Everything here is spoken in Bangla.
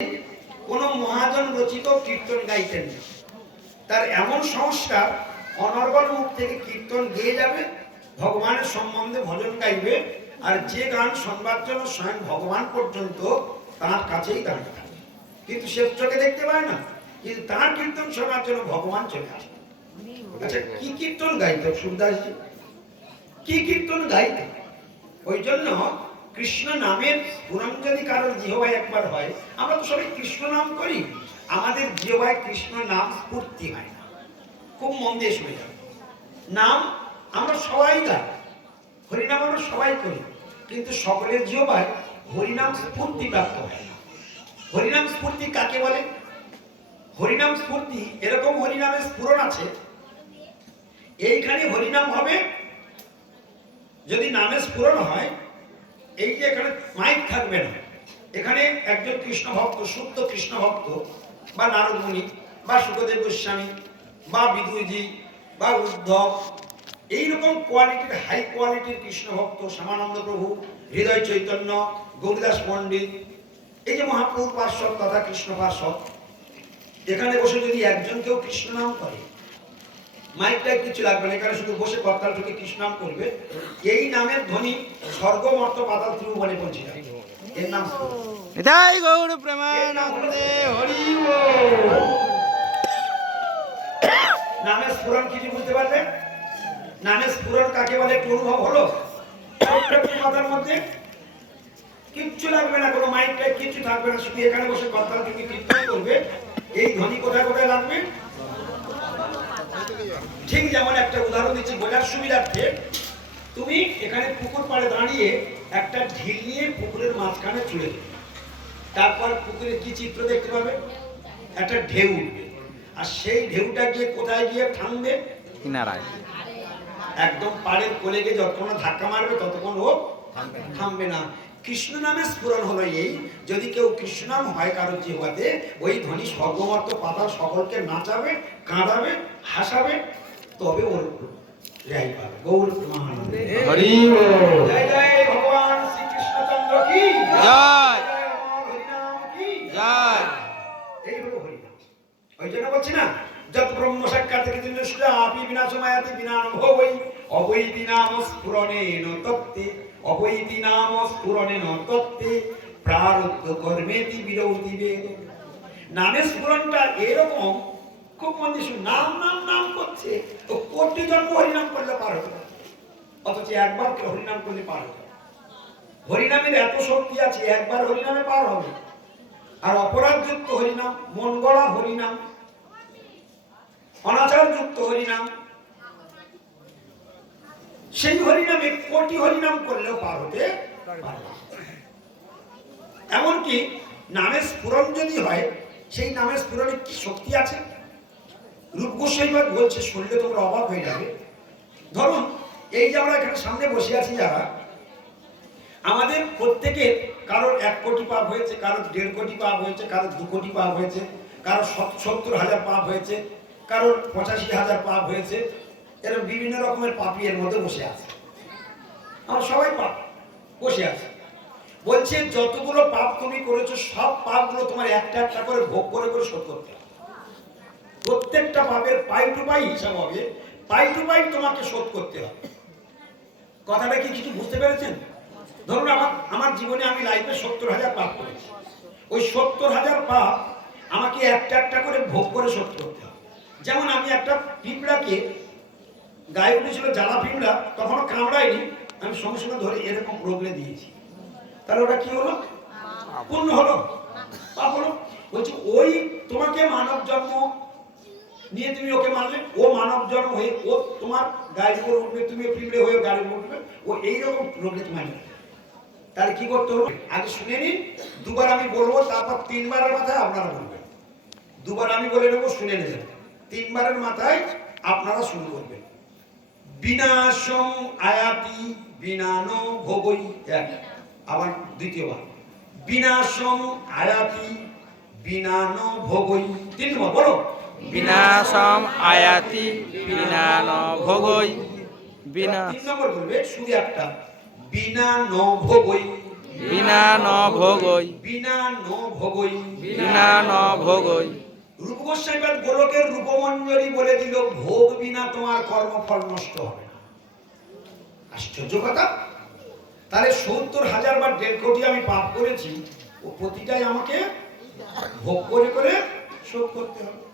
কোন মহাজন রচিত কীর্তন গাইতেন না। তার এমন সংস্কার, অনর্গল মুখ থেকে কীর্তন গেয়ে যাবে, ভগবানের সম্বন্ধে ভজন গাইবে, আর যে গান শুনবার জন্য স্বয়ং ভগবান পর্যন্ত তার কাছেই দাঁড়িয়ে থাকে। কিন্তু সে চোখে দেখতে পায় না, কিন্তু তার কীর্তন শোনার জন্য ভগবান চলে আসে। আচ্ছা, কি কীর্তন গাইত সুরদাসজি? কি কীর্তন গাইত? ওই জন্য কৃষ্ণ নামের স্ফুরণ যদি কারোর জিহ্বায় একবার হয়, আমরা তো সবাই কৃষ্ণ নাম করি, আমাদের জিহ্বায় কৃষ্ণ নাম স্ফূর্তি হয় না। খুব মন দিয়ে শুনে যাবে। নাম আমরা সবাই গাই, হরিনাম আমরা সবাই করি, কিন্তু সকলের জিহ্বায় হরিনাম স্ফূর্তি প্রাপ্ত হয় না। হরিনাম স্ফূর্তি কাকে বলে? হরিনাম স্ফূর্তি এরকম হরিনামের স্ফুরণ আছে, এইখানে হরিনাম হবে। যদি নামের স্ফুরণ হয়, এই যে এখানে মাইক থাকবে না, এখানে একজন কৃষ্ণ ভক্ত, শুদ্ধ কৃষ্ণ ভক্ত, বা নারদ মুনি, বা সুখদেব গোস্বামী, বা বিদুরজি, বা উদ্ধব, এইরকম কোয়ালিটির, হাই কোয়ালিটির কৃষ্ণ ভক্ত, শ্যামানন্দ প্রভু, হৃদয় চৈতন্য, গৌরীদাস পণ্ডিত, এই যে মহাপ্রভু পার্শ্বদ তথা কৃষ্ণ পার্শ্বদ, এখানে বসে যদি একজন কেউ কৃষ্ণ নাম করে, মাইকটা কিছু লাগবে না, এখানে শুধু বসে করতাল থেকে কৃষ্ণ নাম করবে, এই নামের ধ্বনি স্বর্গ মর্ত পাতাল ত্রিভুবনে পৌঁছে যাবে। এর নাম নিতাই গৌর প্রেমানন্দে হরি বল। নামের স্ফুরণ কিছু বুঝতে পারলে? নামের স্ফুরণ কাকে বলে একটু অনুভব হলো? মাথার মধ্যে কিচ্ছু লাগবে না, কোনো মাইকটা কিচ্ছু থাকবে না, শুধু এখানে বসে করতাল থেকে কীর্তন করবে, এই ধ্বনি কোথায় কোথায় লাগবে? ঠিক যেমন একটা উদাহরণ দিচ্ছি বোঝার সুবিধার্থে, তুমি এখানে পুকুর পাড়ে দাঁড়িয়ে একটা ঢিল নিয়ে পুকুরের মাঝখানে ছুঁড়ে দেবে, তারপর পুকুরে কি চিত্র দেখতে পাবে? একটা ঢেউ উঠবে, আর সেই ঢেউটা গিয়ে কোথায় গিয়ে থামবে? কিনারায়, একদম পাড়ের কোলে গিয়ে যতক্ষণ ধাক্কা মারবে ততক্ষণ ও থামবে না। কৃষ্ণ নামের স্ফুরণ হলো এই, যদি কেউ কৃষ্ণ নাম হয় কারোর জিহ্বাতে, ওই ধ্বনি স্বর্গমর্ত পাতাল সকলকে নাচাবে, কাঁদাবে, হাসাবে, তবে ওর রেহাই পাবে। গৌর প্রেমানন্দে হরি বল। জয় জয় ভগবান শ্রীকৃষ্ণচন্দ্র কি জয়, হরিনাম কি জয়। এই হলো হরিনাম। ওই জন্য বলছি না, যত ব্রহ্ম সাক্ষাৎ থেকে দৃষ্ট আপি বিনাশমায়াতি বিনানুভবৈ অবৈতি নাম স্ফুরণেন তত্ত্বে, অবৈতি নাম স্ফুরণেন তত্ত্বে প্রারব্ধ কর্মেতি বিরৌতি বেদ। নামের স্ফুরণটা এরকম, খুব মন দিয়ে শুনুন। নাম নাম নাম করছে, ও কোটি জন্ম হরিনাম করলে পার হতে পারে, অথচ একবার হরিনাম করলে পার হতে পারে। হরিনামের এত শক্তি আছে, একবার হরিনামে পার হবে। আর অপরাধযুক্ত হরিনাম, মন গড়া হরিনাম, অনাচারযুক্ত হরিনাম, সেই হরিনামে কোটি হরিনাম করলেও পার হতে পারে না। এমনকি নামের স্ফুরণ যদি হয়, সেই নামের স্ফুরণে কি শক্তি আছে, রূপ গোস্বামী বলছে, শুনলে তোমরা অবাক হয়ে যাবে। ধরুন এই যে আমরা এখানে সামনে বসে আছি যারা, আমাদের প্রত্যেকের কারোর 1 কোটি পাপ হয়েছে, কারোর 1.5 কোটি পাপ হয়েছে, কারোর 2 কোটি পাপ হয়েছে, কারোর 70,000 পাপ হয়েছে, কারোর 85,000 পাপ হয়েছে। এরকম বিভিন্ন রকমের পাপী এর মধ্যে বসে আছে। আমরা সবাই পাপ বসে আছি। বলছে যতগুলো পাপ তুমি করেছো, সব পাপগুলো তোমার একটা একটা করে ভোগ করে করে শোধ করতে হবে। প্রত্যেকটা পাপের পাই টু পাই হিসাব হবে, পাই টু পাই তোমাকে শোধ করতে হবে। কথাটা কি কিছু বুঝতে পেরেছেন? ধরুন আমার জীবনে আমি লাইফে 70,000 পাপ করেছি, ওই 70,000 পাপ আমাকে একটা একটা করে ভোগ করে শোধ করতে হবে। যেমন আমি একটা পিঁপড়াকে, গায়ে উঠেছিল জ্বালা পিঁপড়া, তখনও কামড়ায়নি, আমি সঙ্গে সঙ্গে ধরে এরকম রোগলে দিয়েছি, তাহলে ওটা কি হলো? পূর্ণ হলো, পাপ হলো। বলছি ওই তোমাকে মানব জন্ম নিয়ে তুমি ওকে মারলে, ও মানব জন্ম হয়ে ও তোমার গায়ের উপর উঠবে, তুমি পিঁপড়ে হয়ে গাড়ির উপর উঠবে, ও এইরকম রোগে তোমার নিবে। তাহলে কি করতে হবে? আগে শুনে নিন, দুবার আমি বলবো, তারপর 3 বারের মাথায় আপনারা বলবেন। দুবার আমি বলে নেবো, শুনে নেবেন, 3 বারের মাথায় আপনারা শুরু করবেন। বিনাশং আয়াতি বিনানো ভোগই, এক। আবার দ্বিতীয়বার, বিনাশং আয়াতি বিনানো ভোগই, 3 বার বলো। বিনাশম আয়াতি বিনান ভোগই, বিনা 3 নম্বর বলবে শুধু একটা, বিনা ন ভোগই, বিনা ন ভোগই বিনা ন ভোগই বিনা ন ভোগই রূপ গোস্বামীপাদ গোলকের রূপমঞ্জরি বলে দিল ভোগ বিনা তোমার কর্মফল নষ্ট হবে না। আশ্চর্য কথা। তাহলে ৭০,০০০ বার ১.৫ কোটি আমি পাপ করেছি, ও প্রতিটাই আমাকে ভোগ করে করে শোধ করতে হবে।